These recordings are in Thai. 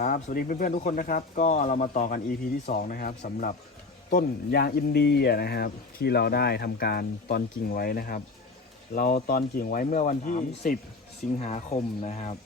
ครับ สวัสดีเพื่อนๆทุกคนนะครับ ก็เรามาต่อกัน EP ที่ 2 นะครับสำหรับต้นยางอินเดียนะครับ ที่เราได้ทำการตอนกิ่งไว้นะครับ เราตอนกิ่งไว้เมื่อวันที่ 10 สิงหาคมนะครับ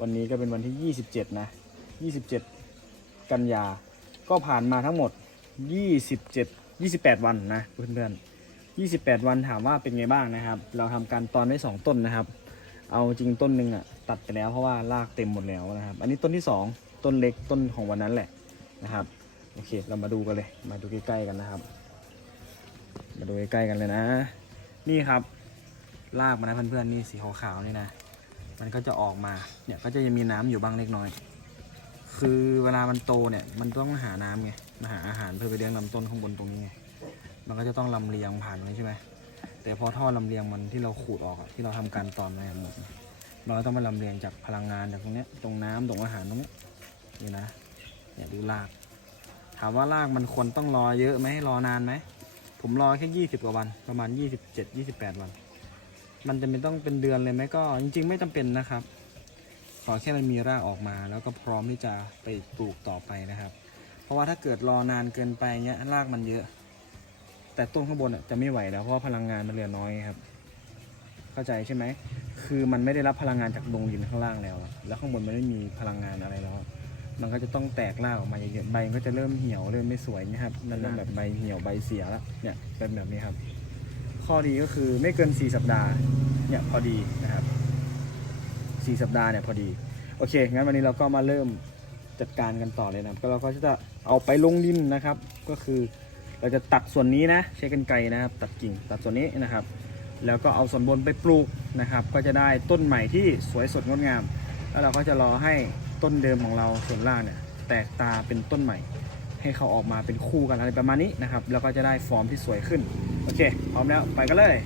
วันนี้ก็เป็นวันที่ 27 นะ 27 กันยา ก็ผ่านมาทั้งหมด 27 28 วันนะเพื่อนๆ28 วันถามว่าเป็นไงบ้างนะครับ เราทำการตอนไว้ 2 ต้นนะครับ เอาจริงต้นหนึ่งอะตัดไปแล้วเพราะว่ารากเต็มหมดแล้วนะครับ อันนี้ต้นที่สองต้นเล็กต้นของวันนั้นแหละนะครับโอเคเรามาดูกันเลยมาดูใกล้ๆกันนะครับ มาดูใกล้ๆกันเลยนะ นี่ครับรากมันนะเพื่อนๆนี่สีขาวๆนี่นะมันก็จะออกมาเนี่ยก็จะยังมีน้ำอยู่บ้างเล็กน้อย คือเวลามันโตเนี่ยมันต้องหาน้ำไงมาหาอาหารเพื่อไปเลี้ยงลำต้นข้างบนตรงนี้ไงมันก็จะต้องลำเลียงผ่านไว้ใช่ไหม แต่พอท่อลำเลียงมันที่เราขูดออกอะที่เราทำการตอนมาหมดเนี่ยมันก็ต้องมาลำเลียงจากพลังงานจากตรงเนี้ยตรงน้ำตรงอาหารตรงเนี้ยนี่นะเนี่ยดูราก ถามว่ารากมันควรต้องรอเยอะไหมรอนานไหมผมรอแค่ยี่สิบกว่าวัน ประมาณยี่สิบเจ็ดยี่สิบแปดวัน มันจะเป็นต้องเป็นเดือนเลยไหมก็จริง ๆ ไม่จำเป็นนะครับขอแค่มันมีรากออกมาแล้วก็พร้อมที่จะไปปลูกต่อไปนะครับ เพราะว่าถ้าเกิดรอนานเกินไปเนี้ยรากมันเยอะ แต่ต้นข้างบนอะจะไม่ไหวแล้วเพราะพลังงานมันเหลือน้อยครับ เข้าใจใช่ไหม คือมันไม่ได้รับพลังงานจากดวงดินข้างล่างแล้วอะแล้วข้างบนมันไม่มีพลังงานอะไรแล้ว มันก็จะต้องแตกรากออกมาเยอะๆใบก็จะเริ่มเหี่ยวเริ่มไม่สวยนะครับมันเริ่มแบบใบเหี่ยวใบเสียแล้วเนี่ยเป็นแบบนี้ครับ ข้อดีก็คือไม่เกิน 4 สัปดาห์เนี่ยพอดีนะครับ4สัปดาห์เนี่ยพอดีโอเคงั้นวันนี้เราก็มาเริ่มจัดการกันต่อเลยนะก็เราก็จะเอาไปลงดินนะครับ ก็คือ เราจะตัดส่วนนี้นะใช้กันไกรนะครับ ตัดกิ่งตัดส่วนนี้นะครับ แล้วก็เอาส่วนบนไปปลูกนะครับ ก็จะได้ต้นใหม่ที่สวยสดงดงาม แล้วเราก็จะรอให้ต้นเดิมของเราส่วนล่างเนี่ยแตกตาเป็นต้นใหม่ ให้เขาออกมาเป็นคู่กันอะไรประมาณนี้นะครับ แล้วก็จะได้ฟอร์มที่สวยขึ้นโอเคพร้อมแล้วไปกันเลย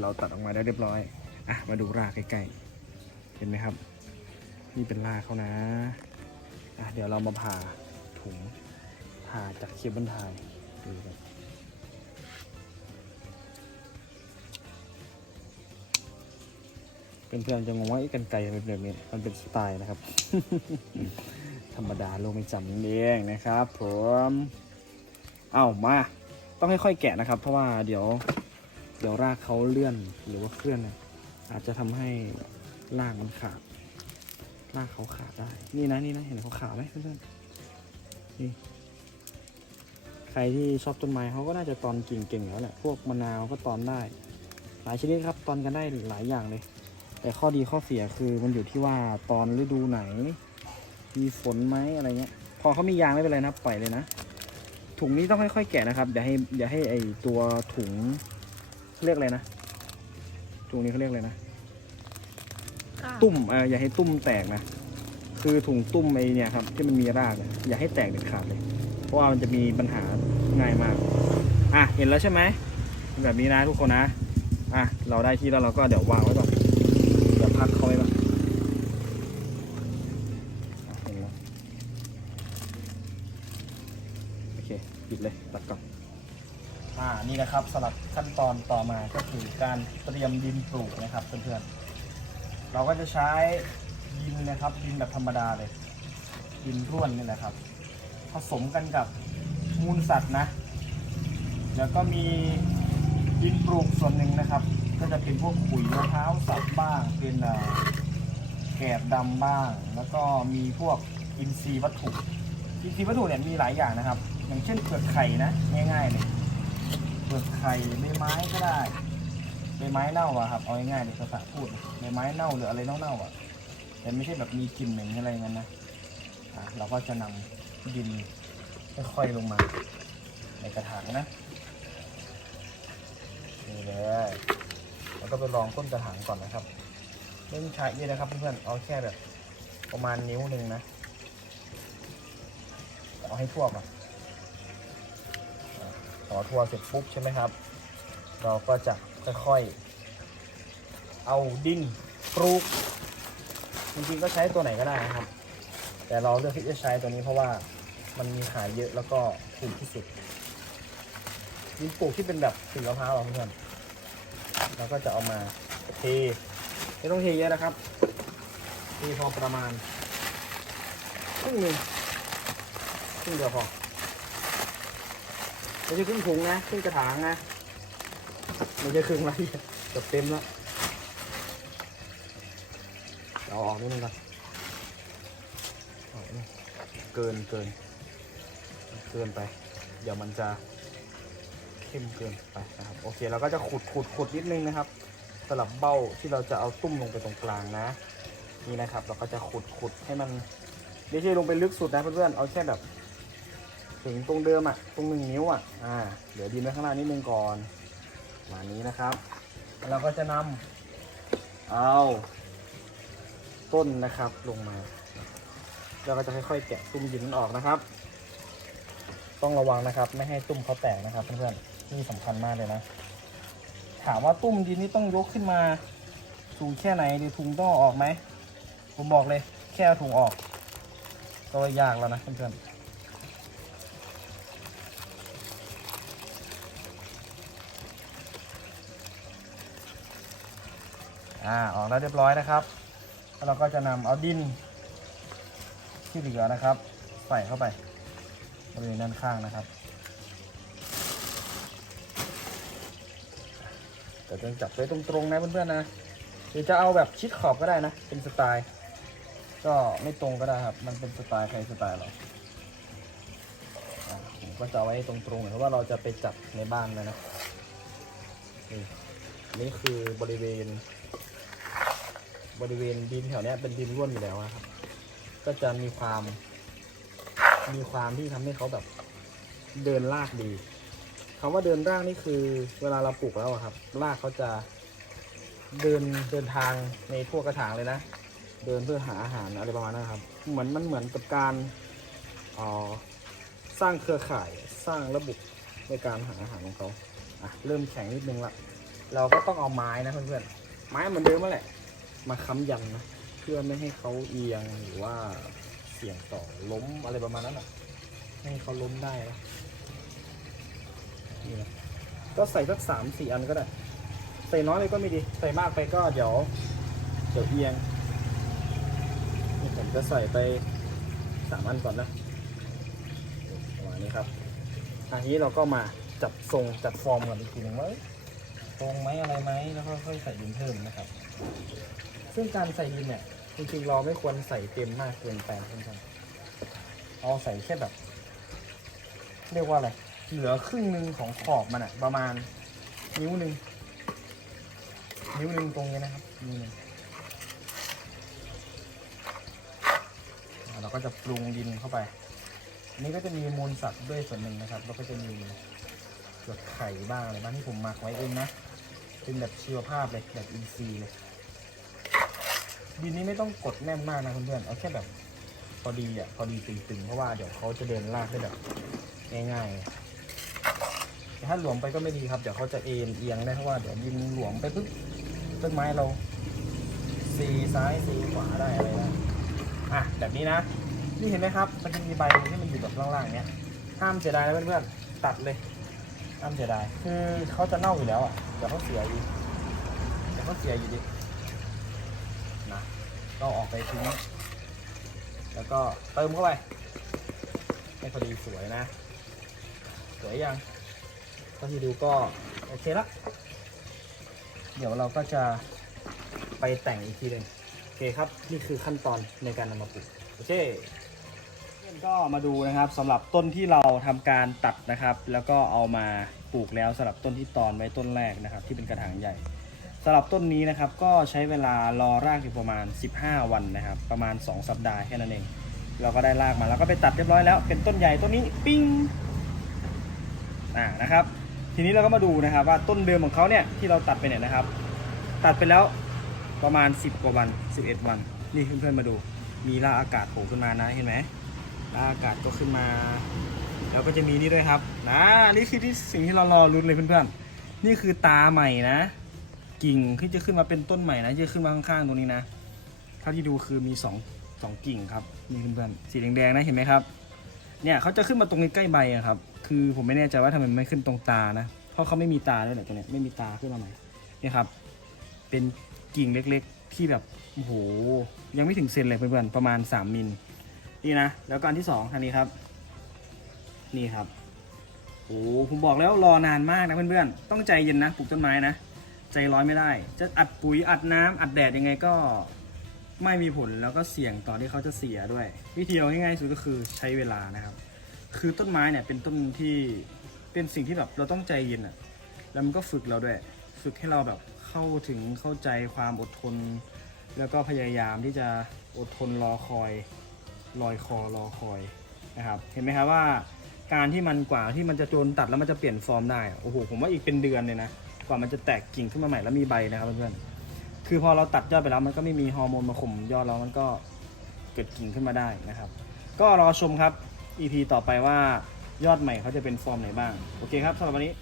เราตัดออกมาได้เรียบร้อย อะ มาดูรากใกล้ๆ เห็นไหมครับ นี่เป็นรากเขานะ อะ เดี๋ยวเรามาผ่าถุง ผ่าจากเคเบิลไทยดูกันเพื่อนๆจะงงว่าไอ้กันไกรเป็นแบบนี้ มันเป็นสไตล์นะครับ ธรรมดาโลกไม่จำนั่นเองนะครับผม เอามา ต้องค่อยๆแกะนะครับ เพราะว่าเดี๋ยว เดี๋ยวรากเขาเลื่อนหรือว่าเคลื่อนเนี่ยอาจจะทำให้รากมันขาดรากเขาขาดได้ นี่นะนี่นะเห็นเขาขาดไหมเพื่อนๆนี่ใครที่ชอบต้นไม้เขาก็น่าจะตอนกิ่งเก่งแล้วแหละพวกมะนาวก็ตอนได้ หลายชนิดครับตอนกันได้หลายอย่างเลย แต่ข้อดีข้อเสียคือมันอยู่ที่ว่าตอนฤดูไหน มีฝนไหมอะไรเงี้ย พอเขามียางไม่เป็นไรนะปล่อยเลยนะถุงนี้ต้องค่อยๆแกะนะครับอย่าให้อย่าให้ไอตัวถุง เขาเรียกอะไรนะถุงนี้เขาเรียกอะไรนะ ตุ้มเอออย่าให้ตุ้มแตกนะ คือถุงตุ้มไอเนี่ยครับ ที่มันมีรากเนี่ยอย่าให้แตกเด็ดขาดเลย เพราะว่ามันจะมีปัญหาง่ายมาก อะ เห็นแล้วใช่ไหมแบบนี้นะทุกคนนะ อะ เราได้ที่แล้วเราก็เดี๋ยววางไว้ก่อนเดี๋ยวพักเขาไว้ก่อนอะเห็นแล้วโอเค ปิดเลยตัดก่อน อ่านี่นะครับสลับขั้นตอนต่อมาก็คือการเตรียมดินปลูกนะครับเพื่อนๆเราก็จะใช้ดินนะครับดินแบบธรรมดาเลย ดินร่วนนี่แหละครับ ผสมกันกับมูลสัตว์นะ แล้วก็มีดินปลูกส่วนหนึ่งนะครับ ก็จะเป็นพวกขุยมะพร้าวสับบ้าง เป็นแกบดำบ้าง แล้วก็มีพวกอินทรีย์วัตถุอินทรีย์วัตถุเนี่ยมีหลายอย่างนะครับ อย่างเช่นเปลือกไข่นะง่ายๆเลย เปลือกไข่ใบไม้ก็ได้ใบไม้เน่าอะครับเอาง่ายๆเลยภาษาพูดใบไม้เน่าหรืออะไรเน่าๆอะแต่ไม่ใช่แบบมีกลิ่นเหม็นอะไรอย่างนั้นนะอะเราก็จะนำดินค่อยๆลงมา ในกระถางนะนี่เลยแล้วก็ไปรองต้นกระถางก่อนนะครับไม่ต้องใช้เยอะนะครับเพื่อนๆเอาแค่แบบประมาณนิ้วหนึ่งนะเอาให้ทั่วก่อน พอทั่วเสร็จปุ๊บใช่ไหมครับ เราก็จะค่อยๆเอาดินปลูกจริงๆก็ใช้ตัวไหนก็ได้นะครับ แต่เราเลือกที่จะใช้ตัวนี้เพราะว่ามันมีขายเยอะแล้วก็ถูกที่สุดดินปลูกที่เป็นแบบสีมะพร้าวอะเพื่อนเราก็จะเอามาเทไม่ต้องเทเยอะนะครับเทพอประมาณครึ่งหนึ่งครึ่งเดียวพอ ไม่ใช่ครึ่งถุงนะครึ่งกระถางนะไม่ใช่ครึ่งไรเกือบเต็มแล้วเอาออกนิดนึงก่อนเออกนี่เกินเกิน เกินไป เดี๋ยวมันจะเข้มเกินไปนะครับ โอเคเราก็จะขุดขุดขุดนิดนึงนะครับสลับเบ้าที่เราจะเอาตุ้มลงไปตรงกลางนะ นี่นะครับ เราก็จะขุดขุดให้มันไม่ใช่ลงไปลึกสุดนะเพื่อนๆเอาแค่แบบ ถึงตรงเดิมอะ ตรงหนึ่งนิ้วอะ อ่า เดี๋ยวดินไว้ข้างล่างนิดนึงก่อนมานี้นะครับ เราก็จะนำเอาต้นนะครับลงมา เราก็จะค่อยๆแกะตุ้มดินมันออกนะครับ ต้องระวังนะครับ ไม่ให้ตุ้มเขาแตกนะครับเพื่อนๆ นี่สำคัญมากเลยนะ ถามว่าตุ้มดินนี่ต้องยกขึ้นมาสูงแค่ไหนหรือถุงต้องออกไหม ผมบอกเลย แค่ถุงออก ก็ยากแล้วนะเพื่อนๆ อ่าออกแล้วเรียบร้อยนะครับแล้วเราก็จะนำเอาดินที่เหลือนะครับ ใส่เข้าไปบริเวณด้านข้างนะครับแต่ต้องจับไว้ตรงๆนะเพื่อนๆนะหรือจะเอาแบบชิดขอบก็ได้นะ เป็นสไตล์ ก็ไม่ตรงก็ได้ครับ มันเป็นสไตล์ใครสไตล์เราอะผมก็จะเอาไว้ตรงๆหน่อยเพราะว่าเราจะไปจับในบ้านเลยนะนี่นี่คือบริเวณ บริเวณดินแถวเนี้ยเป็นดินร่วนอยู่แล้วนะครับ ก็จะมีความ มีความที่ทำให้เขาแบบเดินลากดีคำว่าเดินรากนี่คือ เวลาเราปลูกแล้วอะครับรากเขาจะเดินเดินทางในทั่วกระถางเลยนะ เดินเพื่อหาอาหารอะไรประมาณนั้นครับ เหมือนมันเหมือนกับการเอ่อสร้างเครือข่ายสร้างระบบในการหาอาหารของเขาอะเริ่มแข็งนิดนึงละเราก็ต้องเอาไม้นะเพื่อนๆไม้เหมือนเดิมนั่นแหละ มาค้ำยันนะเพื่อไม่ให้เขาเอียงหรือว่าเสี่ยงต่อล้มอะไรประมาณนั้นอะให้เขาล้มได้นะนี่นะก็ใส่สักสามสี่อันก็ได้ ใส่น้อยเลยก็ไม่ดี ใส่มากไปก็เดี๋ยวเดี๋ยวเอียงนี่ผมจะใส่ไปสามอันก่อนนะประมาณนี้ครับอันนี้เราก็มาจับทรงจัดฟอร์มกันอีกทีหนึ่งว่าตรงไหมอะไรไหมแล้วค่อยๆใส่ดินเพิ่มนะครับ ซึ่งการใส่ดินเนี่ยจริงๆเราไม่ควรใส่เต็มมากเกินไปเพื่อนๆเอาใส่แค่แบบ เรียกว่าอะไร เหลือครึ่งหนึ่งของขอบมันอะประมาณนิ้วหนึ่งนิ้วหนึ่งตรงนี้นะครับนิ้วหนึ่งเราก็จะปรุงดินเข้าไปอันนี้ก็จะมีมูลสัตว์ด้วยส่วนหนึ่งนะครับแล้วก็จะมีเกลือไข่บ้างอะไรบ้างที่ผมหมักไว้เองนะเป็นแบบชีวภาพเลยแบบอินทรีย์เลย ดินนี้ไม่ต้องกดแน่นมากนะเพื่อนๆเอาแค่แบบ พอดีอะพอดีตึงๆเพราะว่าเดี๋ยวเขาจะเดินลากได้แบบง่ายๆแต่ถ้าหลวมไปก็ไม่ดีครับเดี๋ยวเขาจะเอ็นเอียงได้เพราะว่าเดี๋ยวดินหลวมไปปุ๊บต้นไม้เราซีซ้ายซีขวาได้อะไรได้อะแบบนี้นะ นี่เห็นไหมครับ มันจะมีใบที่มันอยู่แบบล่างๆเนี้ยห้ามเสียดายนะเพื่อนๆตัดเลยห้ามเสียดายคือเขาจะเน่าอยู่แล้วอะเดี๋ยวเขาเสียอีกเดี๋ยวเขาเสียอยู่ดี ก็ออกไปทิ้งแล้วก็เติมเข้าไปให้พอดีสวยนะ สวยยังเท่าที่ดูก็โอเคละ เดี๋ยวเราก็จะไปแต่งอีกทีหนึ่งโอเคครับ นี่คือขั้นตอนในการนำมาปลูกโอเคเพื่อนก็มาดูนะครับสำหรับต้นที่เราทำการตัดนะครับ แล้วก็เอามาปลูกแล้วสำหรับต้นที่ตอนไว้ต้นแรกนะครับ ที่เป็นกระถางใหญ่ สำหรับต้นนี้นะครับก็ใช้เวลารอรากอยู่ประมาณ 15 วันนะครับ ประมาณ 2 สัปดาห์แค่นั้นเอง เราก็ได้รากมาแล้วก็ไปตัดเรียบร้อยแล้ว เป็นต้นใหญ่ต้นนี้ปิ้งอ่านะครับ ทีนี้เราก็มาดูนะครับว่าต้นเดิมของเขาเนี่ยที่เราตัดไปเนี่ยนะครับ ตัดไปแล้วประมาณ 10 กว่าวัน 11 วัน นี่เพื่อนๆมาดู มีรากอากาศโผล่ขึ้นมานะเห็นไหมรากอากาศก็ขึ้นมา แล้วก็จะมีนี่ด้วยครับนะนี่คือที่สิ่งที่เรารอรุ้นเลยเพื่อนๆนี่คือตาใหม่นะ กิ่งที่จะขึ้นมาเป็นต้นใหม่นะจะขึ้นมาข้างๆตรงนี้นะเท่าที่ดูคือมีสองสองกิ่งครับนี่เพื่อนๆสีแดงๆนะเห็นไหมครับ เนี่ยเขาจะขึ้นมาตรงใกล้ใบอะครับ คือผมไม่แน่ใจว่าทำไมไม่ขึ้นตรงตานะ เพราะเขาไม่มีตาด้วยเนี่ยตัวเนี้ยไม่มีตาขึ้นมาใหม่นี่ครับ เป็นกิ่งเล็กๆ ที่แบบโอ้โหยังไม่ถึงเซนเลยเพื่อนๆประมาณ 3มิลนี่นะแล้วก็อันที่2อันนี้ครับ นี่ครับโอ้ผมบอกแล้วรอนานมากนะเพื่อนๆต้องใจเย็นนะปลูกต้นไม้นะ ใจร้อนไม่ได้ จะอัดปุ๋ยอัดน้ำอัดแดดยังไงก็ไม่มีผลแล้วก็เสี่ยงต่อที่เขาจะเสียด้วย วิธีเอาง่ายๆสุดก็คือใช้เวลานะครับ คือต้นไม้เนี่ยเป็นต้นที่เป็นสิ่งที่แบบเราต้องใจเย็นอะแล้วมันก็ฝึกเราด้วย ฝึกให้เราแบบเข้าถึงเข้าใจความอดทน แล้วก็พยายามที่จะอดทนรอคอยลอยคอรอคอยนะครับ เห็นไหมครับว่าการที่มันกว่าที่มันจะโดนตัดแล้วมันจะเปลี่ยนฟอร์มได้โอ้โหผมว่าอีกเป็นเดือนเลยนะ ว่ามันจะแตกกิ่งขึ้นมาใหม่แล้วมีใบนะครับเพื่อนๆคือพอเราตัดยอดไปแล้วมันก็ไม่มีฮอร์โมนมาข่มยอดเรามันก็เกิดกิ่งขึ้นมาได้นะครับ ก็รอชมครับ EP ต่อไปว่ายอดใหม่เขาจะเป็นฟอร์มไหนบ้าง โอเคครับสำหรับวันนี้